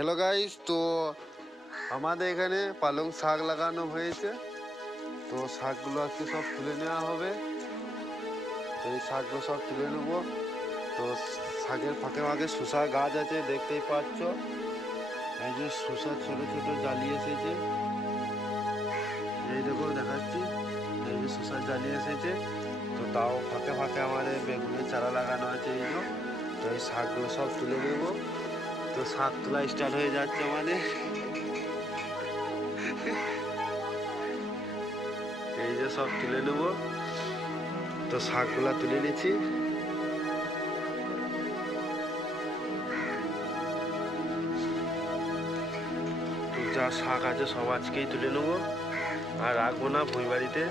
Hello guys, তো আমাদের এখানে পালং শাক লাগানো হয়েছে। তো শাকগুলো আজকে সব তুলে নেওয়া হবে। তো এই শাকগুলো সব তুলে নেবো। তো শাকের ফাঁকে ফাঁকে শসা গাছ আছে, দেখতেই পাচ্ছ। এই যে শসা ছোট ছোট জালি এসেছে, এই দেখো দেখাচ্ছি। এই যে শসা জালি এসেছে। তো তাও ফাঁকে ফাঁকে আমাদের বেগুনের চারা লাগানো আছে এই যে। তো এই শাকগুলো সব তুলে নেবো। তো শাক তোলা স্টার্ট হয়ে যাচ্ছে আমাদের। এই যে সব তুলে নেব। তো শাকগুলা তুলে নিচ্ছি। যা শাক আছে সব আজকেই তুলে নেবো, আর রাখবো না ভুঁই বাড়িতে।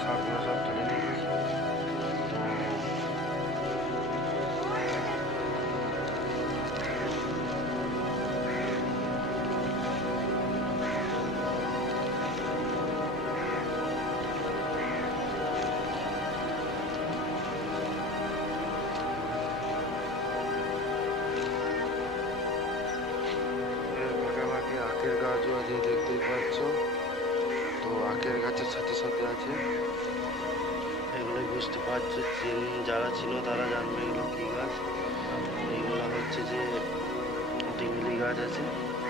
শাকগুলো সব তুলে নিয়েছি। ফাঁকে ফাঁকে আখের গাছও আছে, দেখতেই পাচ্ছ। তো আখের গাছের সাথে সাথে আছে এগুলো, বুঝতে পারছো। যারা ছিল তারা জানবে এগুলো কি গাছ। এইগুলো হচ্ছে যে ডিংলি গাছ আছে।